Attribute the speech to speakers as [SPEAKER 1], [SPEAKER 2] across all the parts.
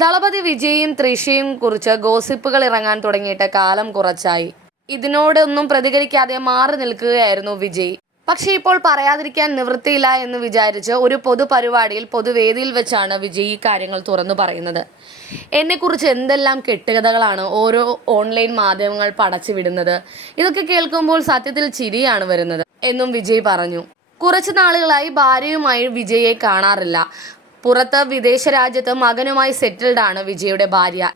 [SPEAKER 1] ദളപതി വിജയും ത്രിഷയും കുറിച്ച് ഗോസിപ്പുകൾ ഇറങ്ങാൻ തുടങ്ങിയിട്ട് കാലം കുറച്ചായി. ഇതിനോടൊന്നും പ്രതികരിക്കാതെ മാറി നിൽക്കുകയായിരുന്നു വിജയ്. പക്ഷേ ഇപ്പോൾ പറയാതിരിക്കാൻ നിവൃത്തിയില്ല എന്ന് വിചാരിച്ച് ഒരു പൊതുപരിപാടിയിൽ പൊതുവേദിയിൽ വെച്ചാണ് വിജയ് ഈ കാര്യങ്ങൾ തുറന്നു പറയുന്നത്. എന്നെക്കുറിച്ച് എന്തെല്ലാം കെട്ടുകഥകളാണ് ഓരോ ഓൺലൈൻ മാധ്യമങ്ങൾ പടച്ചു വിടുന്നത്? ഇതൊക്കെ കേൾക്കുമ്പോൾ സത്യത്തിൽ ചിരിയാണ് വരുന്നത് എന്നും വിജയ് പറഞ്ഞു. കുറച്ച് നാളുകളായി ഭാര്യയുമായി വിജയെ കാണാറില്ല. പുറത്ത് വിദേശ രാജ്യത്ത് മകനുമായി സെറ്റിൽഡ് ആണ് വിജയുടെ ഭാര്യ.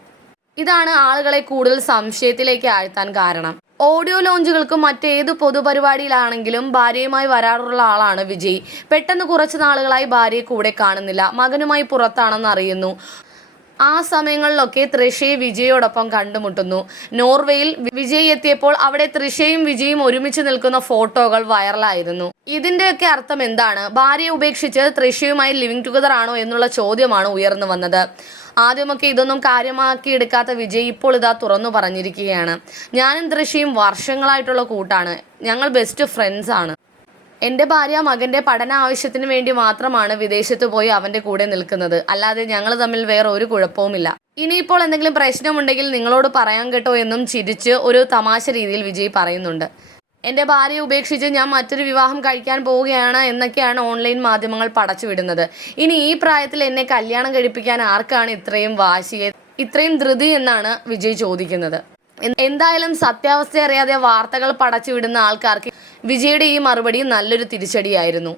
[SPEAKER 1] ഇതാണ് ആളുകളെ കൂടുതൽ സംശയത്തിലേക്ക് ആഴ്ത്താൻ കാരണം. ഓഡിയോ ലോഞ്ചുകൾക്കും മറ്റേത് പൊതുപരിപാടിയിലാണെങ്കിലും ഭാര്യയുമായി വരാറുള്ള ആളാണ് വിജയ്. പെട്ടെന്ന് കുറച്ച് നാളുകളായി ഭാര്യയെ കൂടെ കാണുന്നില്ല. മകനുമായി പുറത്താണെന്ന് അറിയുന്നു. ആ സമയങ്ങളിലൊക്കെ തൃശയെ വിജയോടൊപ്പം കണ്ടുമുട്ടുന്നു. നോർവേയിൽ വിജയ് എത്തിയപ്പോൾ അവിടെ തൃശയും വിജയും ഒരുമിച്ച് നിൽക്കുന്ന ഫോട്ടോകൾ വൈറലായിരുന്നു. ഇതിന്റെയൊക്കെ അർത്ഥം എന്താണ്? ഭാര്യയെ ഉപേക്ഷിച്ച് തൃശയുമായി ലിവിങ് ടുഗദർ ആണോ എന്നുള്ള ചോദ്യമാണ് ഉയർന്നു വന്നത്. ആദ്യമൊക്കെ ഇതൊന്നും കാര്യമാക്കി എടുക്കാത്ത വിജയ് ഇപ്പോൾ ഇതാ തുറന്നു പറഞ്ഞിരിക്കുകയാണ്. ഞാനും തൃശയും വർഷങ്ങളായിട്ടുള്ള കൂട്ടാണ്. ഞങ്ങൾ ബെസ്റ്റ് ഫ്രണ്ട്സ് ആണ്. എന്റെ ഭാര്യ മകന്റെ പഠന ആവശ്യത്തിന് വേണ്ടി മാത്രമാണ് വിദേശത്ത് പോയി അവന്റെ കൂടെ നിൽക്കുന്നത്. അല്ലാതെ ഞങ്ങൾ തമ്മിൽ വേറെ ഒരു കുഴപ്പവുമില്ല. ഇനിയിപ്പോൾ എന്തെങ്കിലും പ്രശ്നമുണ്ടെങ്കിൽ നിങ്ങളോട് പറയാൻ കേട്ടോ എന്നും ചിരിച്ച് ഒരു തമാശ രീതിയിൽ വിജയ് പറയുന്നുണ്ട്. എന്റെ ഭാര്യയെ ഉപേക്ഷിച്ച് ഞാൻ മറ്റൊരു വിവാഹം കഴിക്കാൻ പോവുകയാണ് എന്നൊക്കെയാണ് ഓൺലൈൻ മാധ്യമങ്ങൾ പടച്ചു വിടുന്നത്. ഇനി ഈ പ്രായത്തിൽ എന്നെ കല്യാണം കഴിപ്പിക്കാൻ ആർക്കാണ് ഇത്രയും വാശിയെ ഇത്രയും ധൃതി എന്നാണ് വിജയ് ചോദിക്കുന്നത്. എന്തായാലും സത്യാവസ്ഥ അറിയാതെ വാർത്തകൾ പടച്ചു വിടുന്ന ആൾക്കാർക്ക് വിജയുടെ ഈ മറുപടി നല്ലൊരു തിരിച്ചടിയായിരുന്നു.